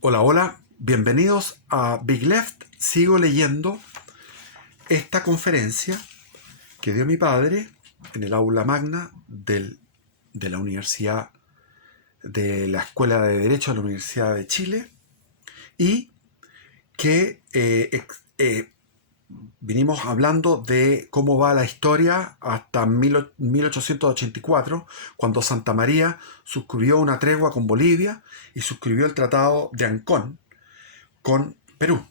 Hola, hola, bienvenidos a Big Left. Sigo leyendo esta conferencia que dio mi padre en el aula magna de la Universidad, de la Escuela de Derecho de la Universidad de Chile, y que vinimos hablando de cómo va la historia hasta 1884, cuando Santa María suscribió una tregua con Bolivia y suscribió el Tratado de Ancón con Perú,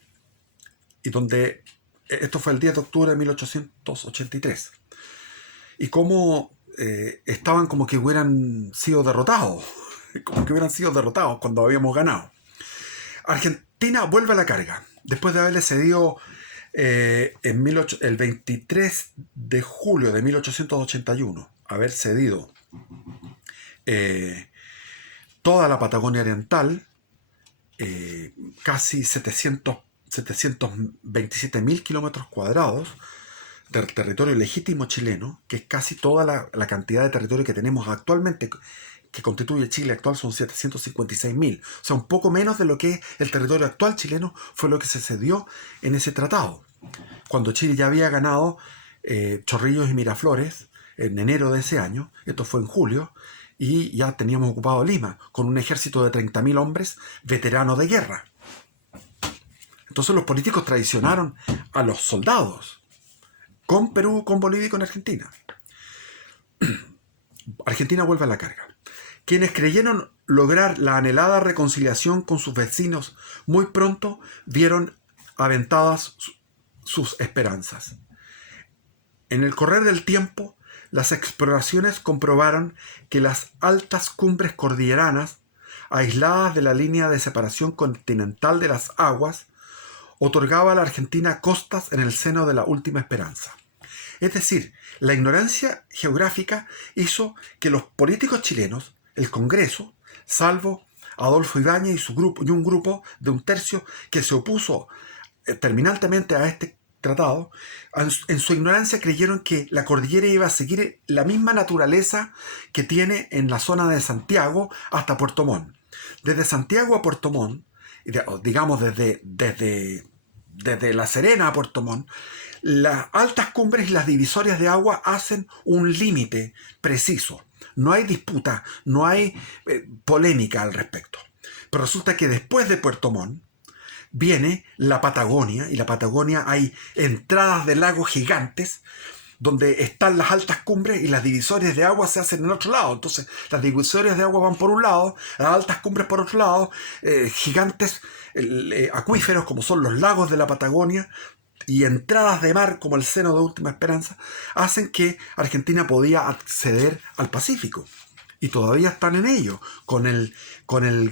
y donde esto fue el 10 de octubre de 1883, y cómo estaban como que hubieran sido derrotados, como que hubieran sido derrotados cuando habíamos ganado. Argentina vuelve a la carga, después de haberle cedido el 23 de julio de 1881, haber cedido eh, toda la Patagonia Oriental, casi 727.000 kilómetros cuadrados del territorio legítimo chileno, que es casi toda la cantidad de territorio que tenemos actualmente, que constituye Chile actual, son 756.000. O sea, un poco menos de lo que es el territorio actual chileno fue lo que se cedió en ese tratado. Cuando Chile ya había ganado Chorrillos y Miraflores en enero de ese año, esto fue en julio, y ya teníamos ocupado Lima, con un ejército de 30.000 hombres veteranos de guerra. Entonces los políticos traicionaron a los soldados, con Perú, con Bolivia y con Argentina. Argentina vuelve a la carga. Quienes creyeron lograr la anhelada reconciliación con sus vecinos muy pronto vieron aventadas sus esperanzas. En el correr del tiempo, las exploraciones comprobaron que las altas cumbres cordilleranas, aisladas de la línea de separación continental de las aguas, otorgaba a la Argentina costas en el seno de la última esperanza. Es decir, la ignorancia geográfica hizo que los políticos chilenos, el Congreso, salvo Adolfo Ibáñez y su grupo, y un grupo de un tercio que se opuso terminantemente a este tratado, en su ignorancia creyeron que la cordillera iba a seguir la misma naturaleza que tiene en la zona de Santiago hasta Puerto Montt. Desde Santiago a Puerto Montt, digamos desde La Serena a Puerto Montt, las altas cumbres y las divisorias de agua hacen un límite preciso. No hay disputa, no hay polémica al respecto. Pero resulta que después de Puerto Montt viene la Patagonia, y la Patagonia hay entradas de lagos gigantes donde están las altas cumbres y las divisorias de agua se hacen en otro lado. Entonces las divisorias de agua van por un lado, las altas cumbres por otro lado, gigantes acuíferos como son los lagos de la Patagonia y entradas de mar como el seno de última esperanza hacen que Argentina podía acceder al Pacífico. Y todavía están en ello, con el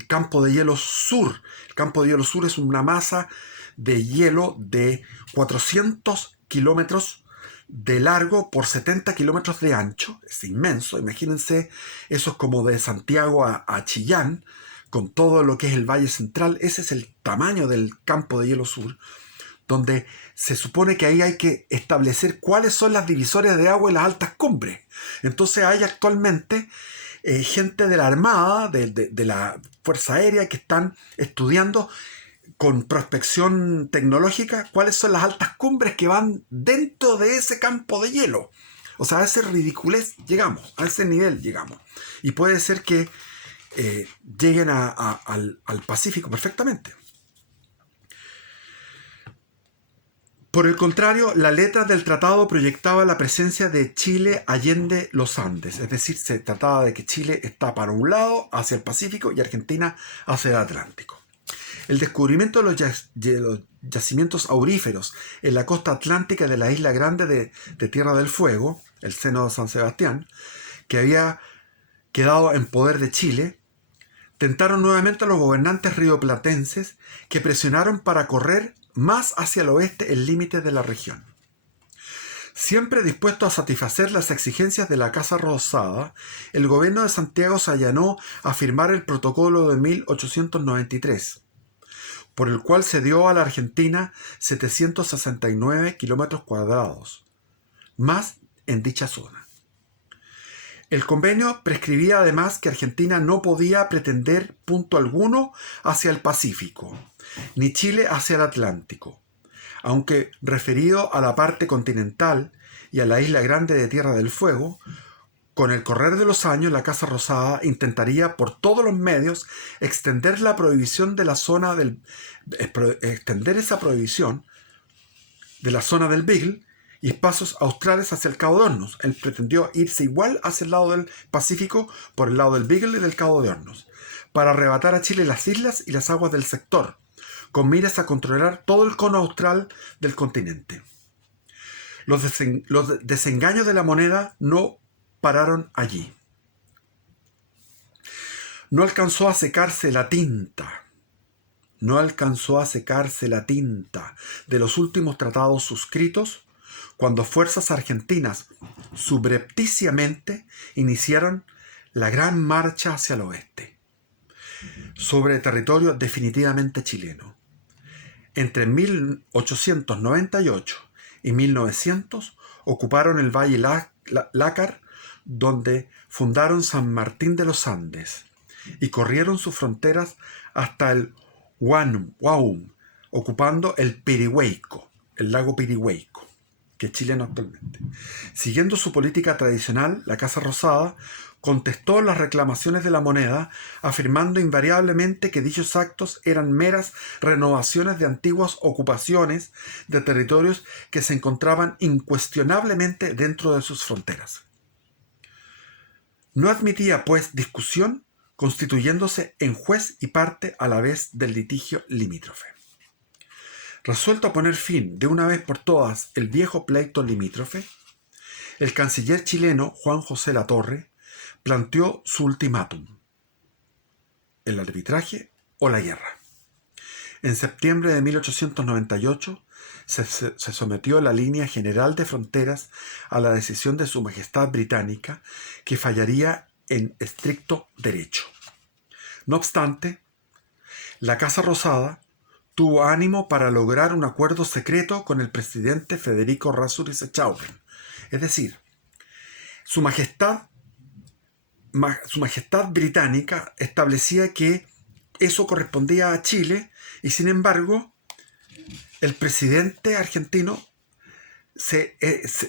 campo de hielo sur. El campo de hielo sur es una masa de hielo de 400 kilómetros de largo por 70 kilómetros de ancho. Es inmenso. Imagínense, eso es como de Santiago a Chillán, con todo lo que es el Valle Central. Ese es el tamaño del campo de hielo sur, donde se supone que ahí hay que establecer cuáles son las divisorias de agua y las altas cumbres. Entonces hay actualmente gente de la Armada, de la Fuerza Aérea, que están estudiando con prospección tecnológica cuáles son las altas cumbres que van dentro de ese campo de hielo. O sea, a ese ridiculez llegamos, a ese nivel llegamos. Y puede ser que lleguen al Pacífico perfectamente. Por el contrario, la letra del tratado proyectaba la presencia de Chile allende los Andes, es decir, se trataba de que Chile está para un lado, hacia el Pacífico, y Argentina hacia el Atlántico. El descubrimiento de los yacimientos auríferos en la costa atlántica de la isla grande de Tierra del Fuego, el seno de San Sebastián, que había quedado en poder de Chile, tentaron nuevamente a los gobernantes rioplatenses, que presionaron para correr más hacia el oeste el límite de la región. Siempre dispuesto a satisfacer las exigencias de la Casa Rosada, el gobierno de Santiago se allanó a firmar el protocolo de 1893, por el cual se dio a la Argentina 769 kilómetros cuadrados, más en dicha zona. El convenio prescribía además que Argentina no podía pretender punto alguno hacia el Pacífico, ni Chile hacia el Atlántico, aunque referido a la parte continental y a la isla grande de Tierra del Fuego. Con el correr de los años, la Casa Rosada intentaría por todos los medios extender la prohibición de la zona extender esa prohibición de la zona del Beagle y espacios australes hacia el Cabo de Hornos. Él pretendió irse igual hacia el lado del Pacífico por el lado del Beagle y del Cabo de Hornos, para arrebatar a Chile las islas y las aguas del sector, con miras a controlar todo el cono austral del continente. Los desengaños de la moneda no pararon allí. No alcanzó a secarse la tinta de los últimos tratados suscritos cuando fuerzas argentinas subrepticiamente iniciaron la gran marcha hacia el oeste, sobre territorio definitivamente chileno. Entre 1898 y 1900 ocuparon el Valle Lácar, donde fundaron San Martín de los Andes y corrieron sus fronteras hasta el Huaum, ocupando el Pirihueico, el lago Pirihueico, que es chileno actualmente. Siguiendo su política tradicional, la Casa Rosada contestó las reclamaciones de la moneda, afirmando invariablemente que dichos actos eran meras renovaciones de antiguas ocupaciones de territorios que se encontraban incuestionablemente dentro de sus fronteras. No admitía, pues, discusión, constituyéndose en juez y parte a la vez del litigio limítrofe. Resuelto a poner fin de una vez por todas el viejo pleito limítrofe, el canciller chileno Juan José Latorre planteó su ultimátum: el arbitraje o la guerra. En septiembre de 1898 se sometió la línea general de fronteras a la decisión de Su Majestad Británica, que fallaría en estricto derecho. No obstante, la Casa Rosada tuvo ánimo para lograr un acuerdo secreto con el presidente Federico Errázuriz Echaurren. Es decir, Su Majestad Británica establecía que eso correspondía a Chile y, sin embargo, el presidente argentino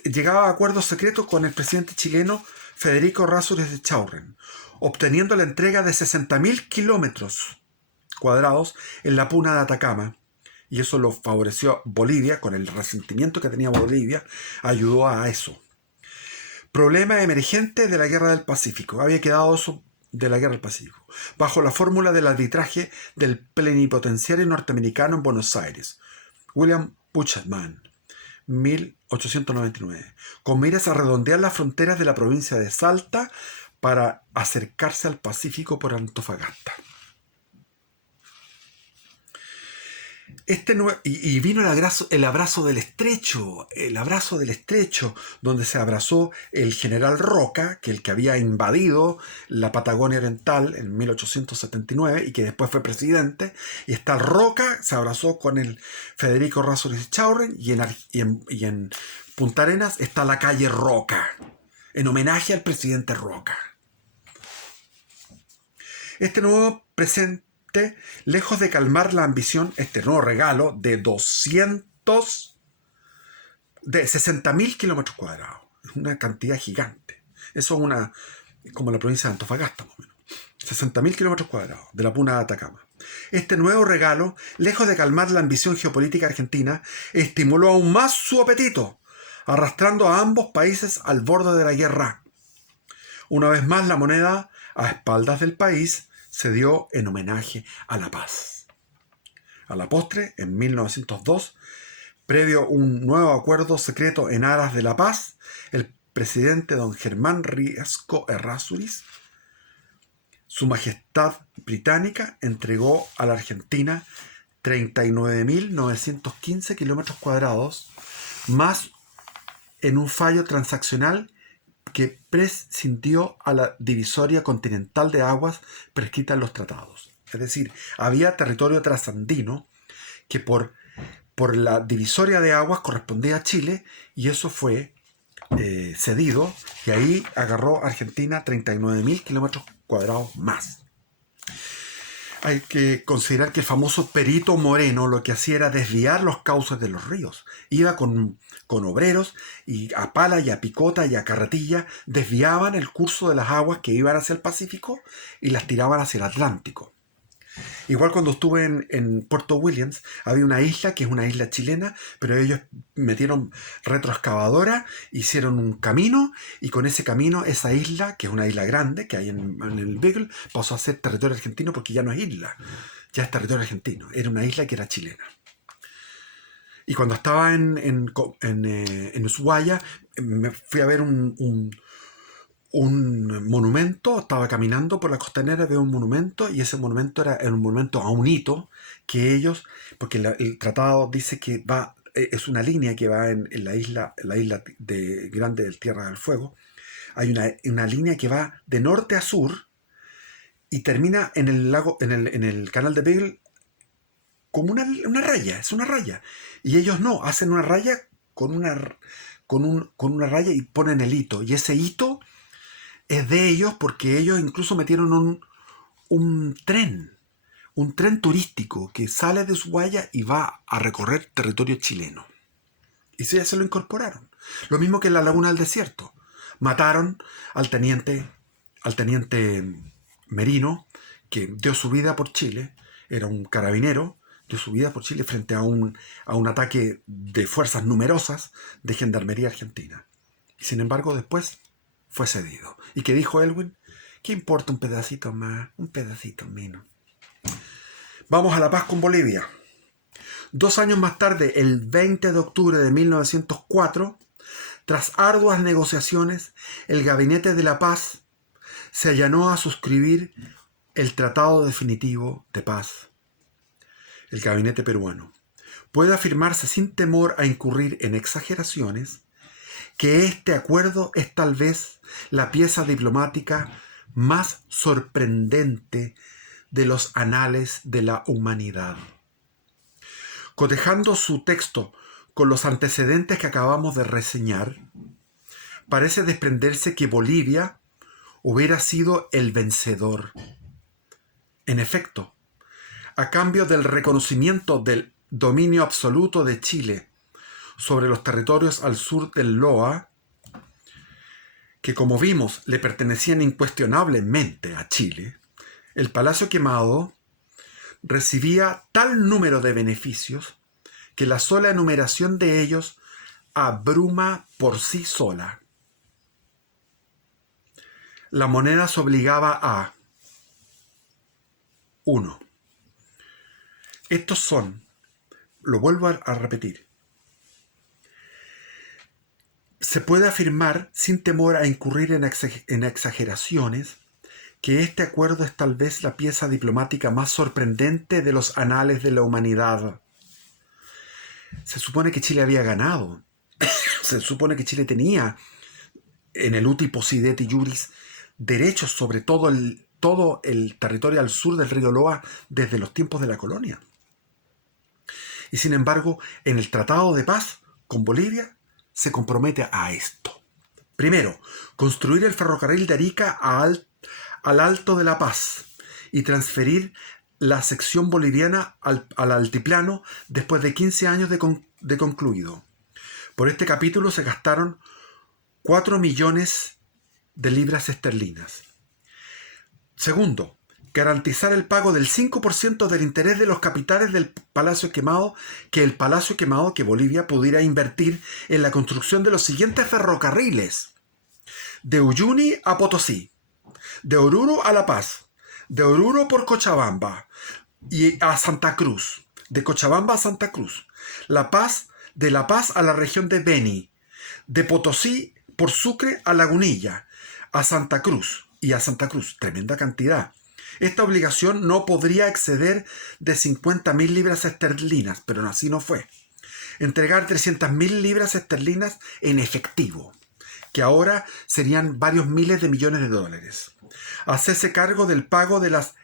llegaba a acuerdos secretos con el presidente chileno Federico Errázuriz Echaurren, obteniendo la entrega de 60.000 kilómetros cuadrados en la puna de Atacama. Y eso lo favoreció Bolivia, con el resentimiento que tenía Bolivia, ayudó a eso. Problema emergente de la Guerra del Pacífico. Había quedado eso de la Guerra del Pacífico, bajo la fórmula del arbitraje del plenipotenciario norteamericano en Buenos Aires, William Buchanan, 1899, con miras a redondear las fronteras de la provincia de Salta para acercarse al Pacífico por Antofagasta. Y vino el abrazo del estrecho, donde se abrazó el general Roca, que el que había invadido la Patagonia Oriental en 1879 y que después fue presidente, y está Roca, se abrazó con el Federico Errázuriz Echaurren, y en Punta Arenas está la calle Roca, en homenaje al presidente Roca. Este nuevo presente, lejos de calmar la ambición, este nuevo regalo de 60.000 kilómetros cuadrados, es una cantidad gigante. Eso es como la provincia de Antofagasta, más o menos. 60.000 kilómetros cuadrados de la puna de Atacama. Este nuevo regalo, lejos de calmar la ambición geopolítica argentina, estimuló aún más su apetito, arrastrando a ambos países al borde de la guerra. Una vez más, la moneda, a espaldas del país, se dio en homenaje a la paz. A la postre, en 1902, previo a un nuevo acuerdo secreto en aras de la paz, el presidente don Germán Riesco Errázuriz, Su Majestad Británica, entregó a la Argentina 39.915 kilómetros cuadrados, más en un fallo transaccional que prescindió a la divisoria continental de aguas prescrita en los tratados. Es decir, había territorio trasandino que por la divisoria de aguas correspondía a Chile, y eso fue cedido, y ahí agarró Argentina 39.000 kilómetros cuadrados más. Hay que considerar que el famoso Perito Moreno lo que hacía era desviar los cauces de los ríos. Iba con obreros y a pala y a picota y a carretilla desviaban el curso de las aguas que iban hacia el Pacífico y las tiraban hacia el Atlántico. Igual cuando estuve en Puerto Williams, había una isla que es una isla chilena, pero ellos metieron retroexcavadora, hicieron un camino, y con ese camino esa isla, que es una isla grande que hay en el Beagle, pasó a ser territorio argentino porque ya no es isla, ya es territorio argentino. Era una isla que era chilena. Y cuando estaba en Ushuaia, me fui a ver un monumento, estaba caminando por la costanera, veo un monumento, y ese monumento era un monumento a un hito que ellos, porque el tratado dice que es una línea que va en la isla grande del Tierra del Fuego. Hay una línea que va de norte a sur y termina en el lago, en el canal de Beagle, como una raya, es una raya. Y ellos no, hacen una raya con una raya y ponen el hito, y ese hito es de ellos porque ellos incluso metieron un tren turístico que sale de Ushuaia y va a recorrer territorio chileno. Y ya se lo incorporaron. Lo mismo que en la Laguna del Desierto. Mataron al teniente Merino, que dio su vida por Chile, era un carabinero, dio su vida por Chile frente a un ataque de fuerzas numerosas de gendarmería argentina. Y sin embargo después fue cedido. ¿Y qué dijo Elwin? ¿Qué importa un pedacito más? Un pedacito menos. Vamos a la paz con Bolivia. 2 años más tarde, el 20 de octubre de 1904, tras arduas negociaciones, el Gabinete de la Paz se allanó a suscribir el Tratado Definitivo de Paz. El gabinete peruano puede afirmarse sin temor a incurrir en exageraciones que este acuerdo es tal vez la pieza diplomática más sorprendente de los anales de la humanidad. Cotejando su texto con los antecedentes que acabamos de reseñar, parece desprenderse que Bolivia hubiera sido el vencedor. En efecto, a cambio del reconocimiento del dominio absoluto de Chile sobre los territorios al sur del Loa, que como vimos le pertenecían incuestionablemente a Chile, el Palacio Quemado recibía tal número de beneficios que la sola enumeración de ellos abruma por sí sola. La moneda se obligaba a 1. Estos son, lo vuelvo a repetir, se puede afirmar sin temor a incurrir en exageraciones que este acuerdo es tal vez la pieza diplomática más sorprendente de los anales de la humanidad. Se supone que Chile había ganado. Se supone que Chile tenía en el uti possidetis iuris derechos sobre todo el territorio al sur del río Loa desde los tiempos de la colonia. Y sin embargo, en el Tratado de Paz con Bolivia se compromete a esto. Primero, construir el ferrocarril de Arica al Alto de la Paz y transferir la sección boliviana al altiplano después de 15 años de concluido. Por este capítulo se gastaron 4 millones de libras esterlinas. Segundo, garantizar el pago del 5% del interés de los capitales del Palacio Quemado, que Bolivia pudiera invertir en la construcción de los siguientes ferrocarriles: de Uyuni a Potosí, de Oruro a La Paz, de Oruro por Cochabamba y a Santa Cruz, de Cochabamba a Santa Cruz, de La Paz a la región de Beni, de Potosí por Sucre a Lagunilla, a Santa Cruz y a Santa Cruz, tremenda cantidad. Esta obligación no podría exceder de 50.000 libras esterlinas, pero así no fue. Entregar 300.000 libras esterlinas en efectivo. que ahora serían varios miles de millones de dólares. Hacerse cargo del pago de las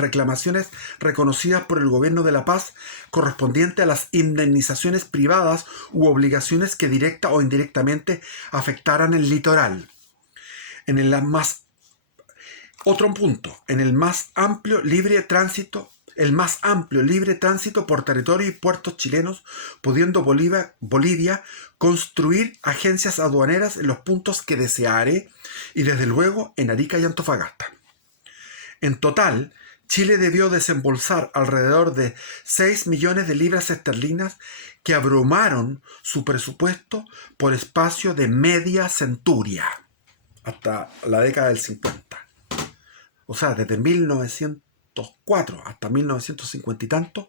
reclamaciones reconocidas por el gobierno de La Paz correspondiente a las indemnizaciones privadas u obligaciones que directa o indirectamente afectaran el litoral. Otro punto, en el más amplio libre tránsito por territorio y puertos chilenos, pudiendo Bolivia construir agencias aduaneras en los puntos que deseare y desde luego en Arica y Antofagasta. En total, Chile debió desembolsar alrededor de 6 millones de libras esterlinas que abrumaron su presupuesto por espacio de media centuria, hasta la década del 50. O sea, desde 1904 hasta 1950 y tanto,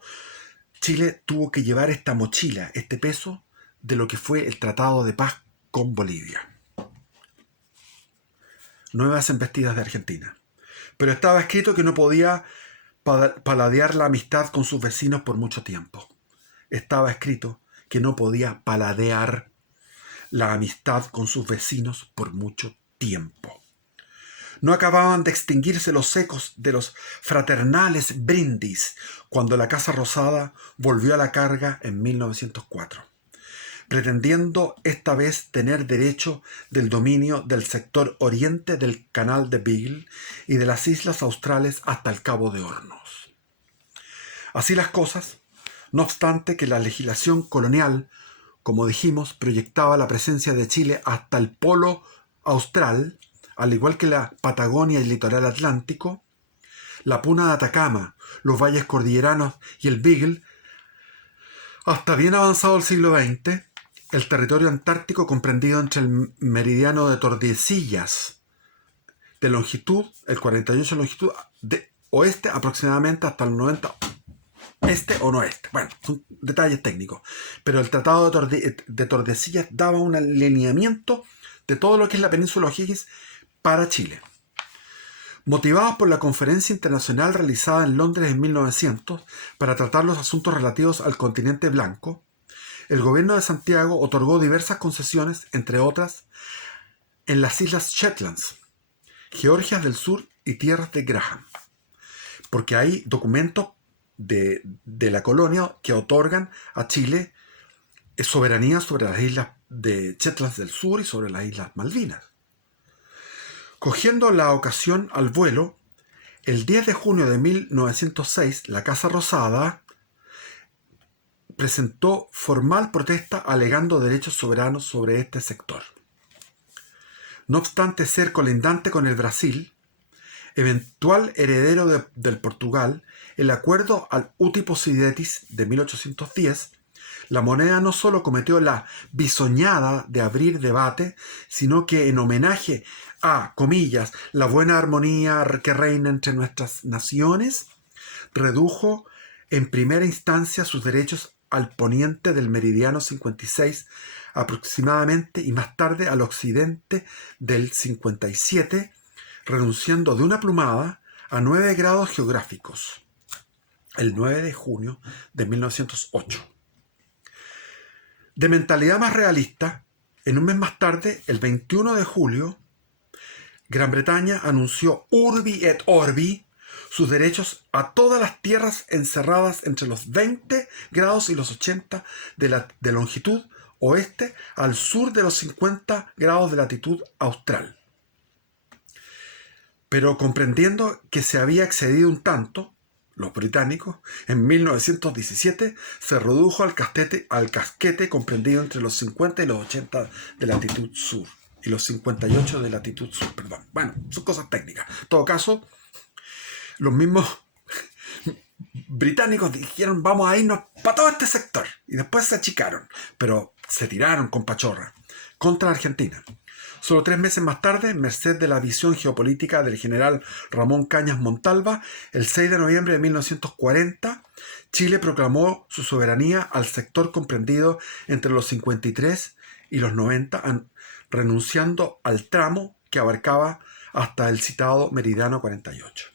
Chile tuvo que llevar esta mochila, este peso de lo que fue el Tratado de Paz con Bolivia. Nuevas embestidas de Argentina. Pero estaba escrito que no podía paladear la amistad con sus vecinos por mucho tiempo. Estaba escrito que no podía paladear la amistad con sus vecinos por mucho tiempo. No acababan de extinguirse los ecos de los fraternales brindis cuando la Casa Rosada volvió a la carga en 1904, pretendiendo esta vez tener derecho del dominio del sector oriente del Canal de Beagle y de las islas australes hasta el Cabo de Hornos. Así las cosas, no obstante que la legislación colonial, como dijimos, proyectaba la presencia de Chile hasta el polo austral, al igual que la Patagonia y el litoral atlántico, la Puna de Atacama, los valles cordilleranos y el Beagle, hasta bien avanzado el siglo XX, el territorio antártico comprendido entre el meridiano de Tordesillas de longitud, el 48 de longitud, de oeste aproximadamente hasta el 90 este o oeste. Bueno, son detalles técnicos. Pero el Tratado de Tordesillas daba un alineamiento de todo lo que es la península O'Higgins para Chile. Motivados por la conferencia internacional realizada en Londres en 1900 para tratar los asuntos relativos al continente blanco, el gobierno de Santiago otorgó diversas concesiones, entre otras, en las islas Shetlands, Georgias del Sur y tierras de Graham, porque hay documentos de la colonia que otorgan a Chile soberanía sobre las islas de Shetlands del Sur y sobre las islas Malvinas. Cogiendo la ocasión al vuelo, el 10 de junio de 1906, la Casa Rosada presentó formal protesta alegando derechos soberanos sobre este sector. No obstante ser colindante con el Brasil, eventual heredero del Portugal, el acuerdo al Uti Possidetis de 1810, la moneda no solo cometió la bisoñada de abrir debate, sino que en homenaje a, comillas, la buena armonía que reina entre nuestras naciones, redujo en primera instancia sus derechos al poniente del meridiano 56 aproximadamente y más tarde al occidente del 57, renunciando de una plumada a 9 grados geográficos, el 9 de junio de 1908. De mentalidad más realista, en un mes más tarde, el 21 de julio, Gran Bretaña anunció Urbi et Orbi sus derechos a todas las tierras encerradas entre los 20 grados y los 80 de longitud oeste al sur de los 50 grados de latitud austral. Pero comprendiendo que se había excedido un tanto, los británicos, en 1917 se redujo al casquete comprendido entre los 50 y los 80 de latitud sur y los 58 de latitud sur, perdón. Bueno, son cosas técnicas. En todo caso, los mismos británicos dijeron vamos a irnos para todo este sector y después se achicaron, pero se tiraron con pachorra contra Argentina. Solo 3 meses más tarde, merced de la visión geopolítica del general Ramón Cañas Montalva, el 6 de noviembre de 1940, Chile proclamó su soberanía al sector comprendido entre los 53 y los 90, renunciando al tramo que abarcaba hasta el citado meridiano 48.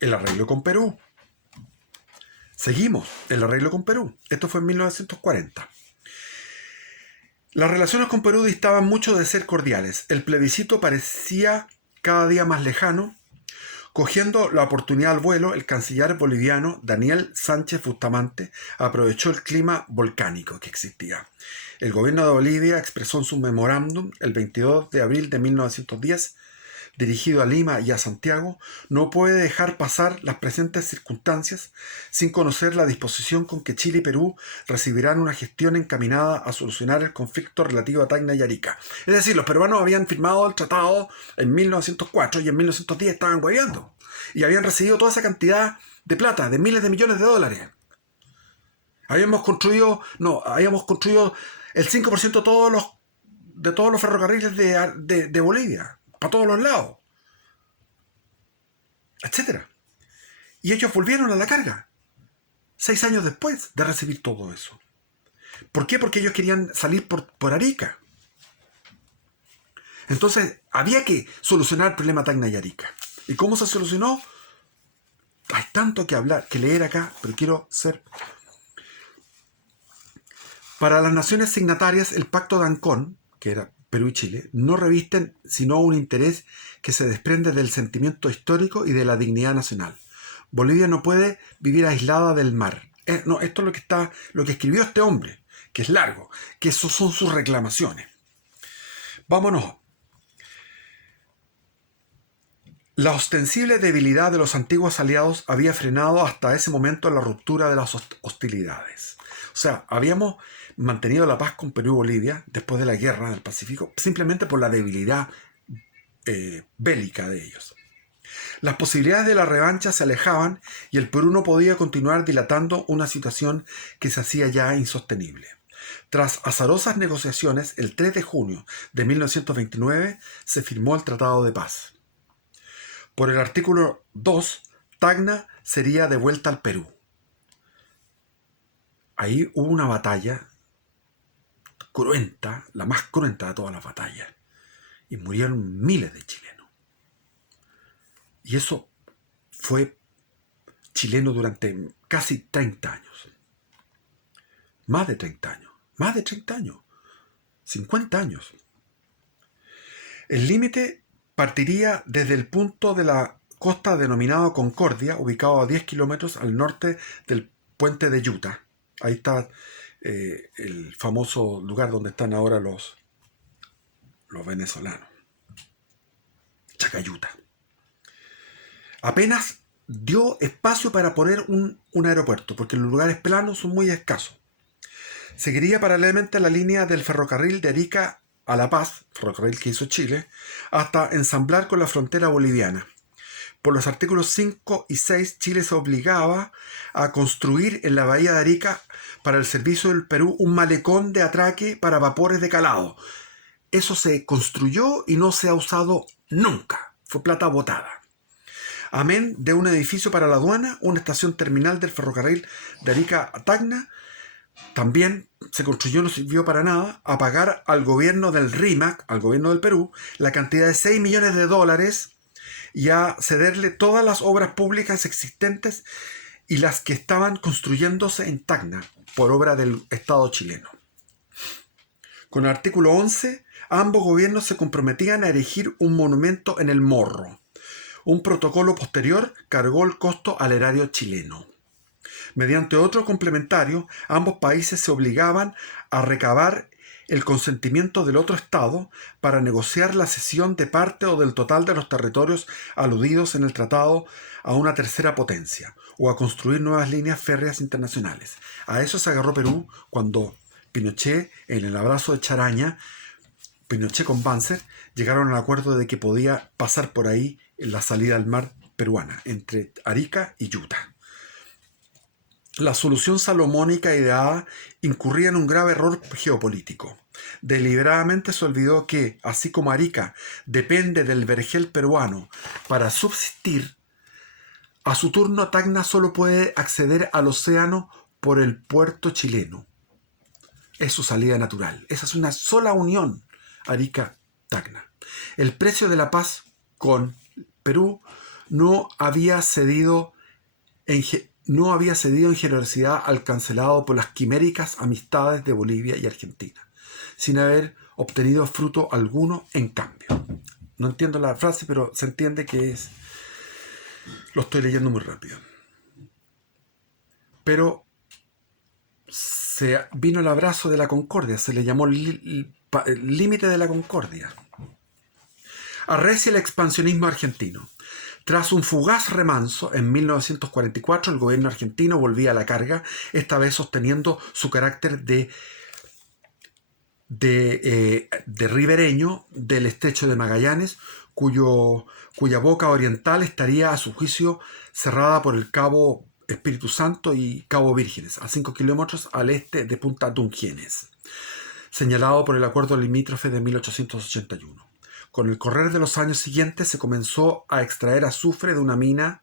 El arreglo con Perú. Seguimos, el arreglo con Perú. Esto fue en 1940. Las relaciones con Perú distaban mucho de ser cordiales. El plebiscito parecía cada día más lejano. Cogiendo la oportunidad al vuelo, el canciller boliviano Daniel Sánchez Bustamante aprovechó el clima volcánico que existía. El gobierno de Bolivia expresó en su memorándum el 22 de abril de 1910, dirigido a Lima y a Santiago, no puede dejar pasar las presentes circunstancias sin conocer la disposición con que Chile y Perú recibirán una gestión encaminada a solucionar el conflicto relativo a Tacna y Arica. Es decir, los peruanos habían firmado el tratado en 1904 y en 1910 estaban hueveando. Y habían recibido toda esa cantidad de plata, de miles de millones de dólares. Habíamos construido el 5% de todos los ferrocarriles de Bolivia, para todos los lados, etcétera. Y ellos volvieron a la carga 6 años después de recibir todo eso. ¿Por qué? Porque ellos querían salir por Arica. Entonces había que solucionar el problema Tacna y Arica. ¿Y cómo se solucionó? Hay tanto que hablar, que leer acá, pero quiero ser... Para las naciones signatarias, el Pacto de Ancón, que era Perú y Chile, no revisten sino un interés que se desprende del sentimiento histórico y de la dignidad nacional. Bolivia no puede vivir aislada del mar. No, esto es lo que escribió este hombre, que es largo, que eso son sus reclamaciones. Vámonos. La ostensible debilidad de los antiguos aliados había frenado hasta ese momento la ruptura de las hostilidades. O sea, habíamos mantenido la paz con Perú y Bolivia después de la guerra del Pacífico simplemente por la debilidad bélica de ellos. Las posibilidades de la revancha se alejaban y el Perú no podía continuar dilatando una situación que se hacía ya insostenible. Tras azarosas negociaciones, el 3 de junio de 1929 se firmó el Tratado de Paz. Por el artículo 2, Tacna sería devuelta al Perú. Ahí hubo una batalla cruenta, la más cruenta de todas las batallas, y murieron miles de chilenos. Y eso fue chileno durante casi 30 años. Más de 30 años. Más de 30 años. 50 años. El límite partiría desde el punto de la costa denominado Concordia, ubicado a 10 kilómetros al norte del puente de Utah. Ahí está el famoso lugar donde están ahora los venezolanos. Chacayuta. Apenas dio espacio para poner un aeropuerto, porque los lugares planos son muy escasos. Seguiría paralelamente la línea del ferrocarril de Arica a La Paz, ferrocarril que hizo Chile, hasta ensamblar con la frontera boliviana. Por los artículos 5 y 6, Chile se obligaba a construir en la bahía de Arica para el servicio del Perú un malecón de atraque para vapores de calado. Eso se construyó y no se ha usado nunca. Fue plata botada. Amén de un edificio para la aduana, una estación terminal del ferrocarril de Arica a Tacna, también se construyó, no sirvió para nada, a pagar al gobierno del RIMAC, al gobierno del Perú, la cantidad de $6 millones y a cederle todas las obras públicas existentes y las que estaban construyéndose en Tacna por obra del Estado chileno. Con el artículo 11, ambos gobiernos se comprometían a erigir un monumento en el Morro. Un protocolo posterior cargó el costo al erario chileno. Mediante otro complementario, ambos países se obligaban a recabar el consentimiento del otro Estado para negociar la cesión de parte o del total de los territorios aludidos en el tratado a una tercera potencia, o a construir nuevas líneas férreas internacionales. A eso se agarró Perú cuando Pinochet, en el abrazo de Charaña, Pinochet con Banzer, llegaron al acuerdo de que podía pasar por ahí en la salida al mar peruana, entre Arica y Utah. La solución salomónica ideada incurría en un grave error geopolítico. Deliberadamente se olvidó que, así como Arica depende del vergel peruano para subsistir, a su turno Tacna solo puede acceder al océano por el puerto chileno. Es su salida natural. Esa es una sola unión, Arica-Tacna. El precio de la paz con Perú no había cedido en generosidad al cancelado por las quiméricas amistades de Bolivia y Argentina. sin haber obtenido fruto alguno en cambio. No entiendo la frase, pero se entiende que es... Lo estoy leyendo muy rápido. Pero se vino el abrazo de la concordia, se le llamó límite de la concordia. Arrecia el expansionismo argentino. Tras un fugaz remanso, en 1944 el gobierno argentino volvía a la carga, esta vez sosteniendo su carácter de ribereño del estrecho de Magallanes, cuya boca oriental estaría a su juicio cerrada por el Cabo Espíritu Santo y Cabo Vírgenes, a 5 kilómetros al este de Punta Dungenes, señalado por el acuerdo limítrofe de 1881. Con el correr de los años siguientes se comenzó a extraer azufre de una mina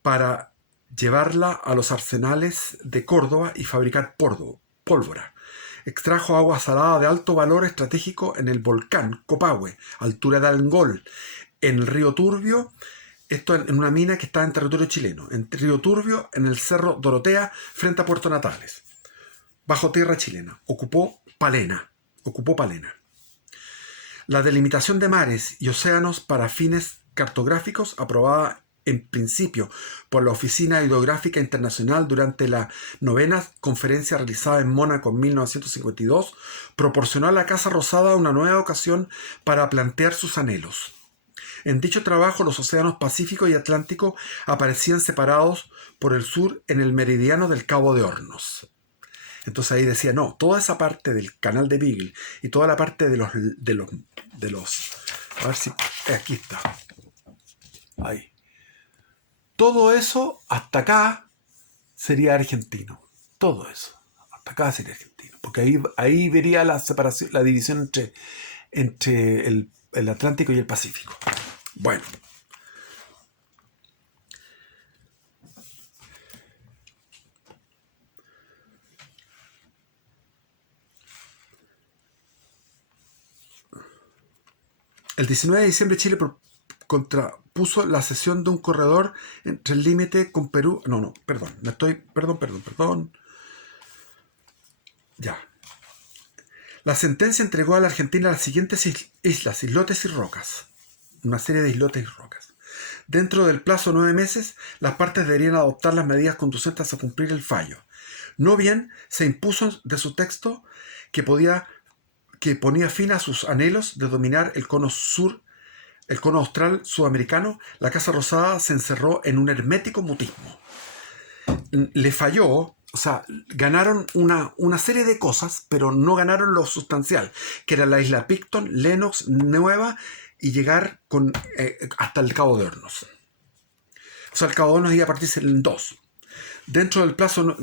para llevarla a los arsenales de Córdoba y fabricar pólvora. Extrajo agua salada de alto valor estratégico en el volcán Copahue, altura de Angol, en el río Turbio, esto en una mina que está en territorio chileno, en río Turbio, en el cerro Dorotea, frente a Puerto Natales, bajo tierra chilena. Ocupó Palena. La delimitación de mares y océanos para fines cartográficos, aprobada en principio por la Oficina Hidrográfica Internacional durante la 9ª conferencia realizada en Mónaco en 1952, proporcionó a la Casa Rosada una nueva ocasión para plantear sus anhelos. En dicho trabajo, los océanos Pacífico y Atlántico aparecían separados por el sur en el meridiano del Cabo de Hornos. Entonces ahí decía, no, toda esa parte del canal de Beagle y toda la parte de los a ver si, aquí está. Ahí. Todo eso hasta acá sería argentino. Todo eso. Hasta acá sería argentino. Porque ahí vería la separación, la división entre el Atlántico y el Pacífico. Bueno. El 19 de diciembre Chile contrapuso la cesión de un corredor entre el límite con Perú. Perdón. Ya. La sentencia entregó a la Argentina las siguientes islas, islotes y rocas. Una serie de islotes y rocas. Dentro del plazo de 9 meses, las partes deberían adoptar las medidas conducentes a cumplir el fallo. No bien se impuso de su texto que ponía fin a sus anhelos de dominar el cono austral sudamericano, la Casa Rosada se encerró en un hermético mutismo. Le falló, o sea, ganaron una serie de cosas, pero no ganaron lo sustancial, que era la isla Picton, Lennox, Nueva, y llegar hasta el Cabo de Hornos. O sea, el Cabo de Hornos iba a partirse en 2. Dentro del plazo...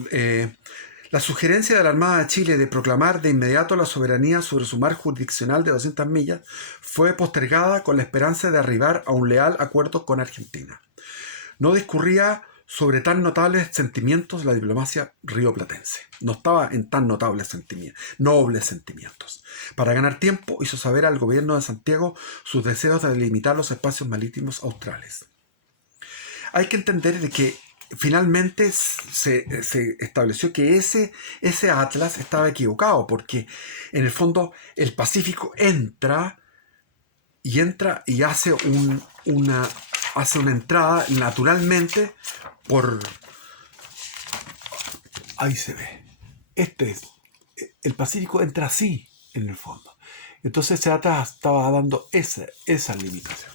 la sugerencia de la Armada de Chile de proclamar de inmediato la soberanía sobre su mar jurisdiccional de 200 millas fue postergada con la esperanza de arribar a un leal acuerdo con Argentina. No discurría sobre tan notables sentimientos la diplomacia rioplatense. No estaba en tan nobles sentimientos. Para ganar tiempo hizo saber al gobierno de Santiago sus deseos de delimitar los espacios marítimos australes. Hay que entender de que finalmente se estableció que ese atlas estaba equivocado, porque en el fondo el Pacífico entra y hace una entrada naturalmente por... Ahí se ve. El Pacífico entra así en el fondo. Entonces ese atlas estaba dando esa limitación.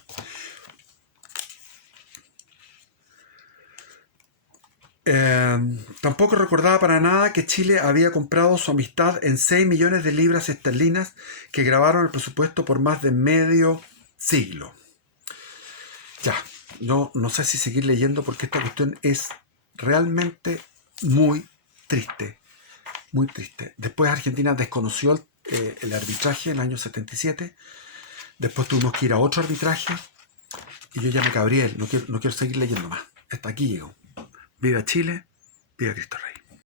Tampoco recordaba para nada que Chile había comprado su amistad en 6 millones de libras esterlinas que grabaron el presupuesto por más de medio siglo. Ya, no sé si seguir leyendo porque esta cuestión es realmente muy triste. Muy triste. Después Argentina desconoció el arbitraje en el año 77. Después tuvimos que ir a otro arbitraje y yo ya me cabrié. No quiero seguir leyendo más. Hasta aquí llego. Viva Chile, viva Cristo Rey.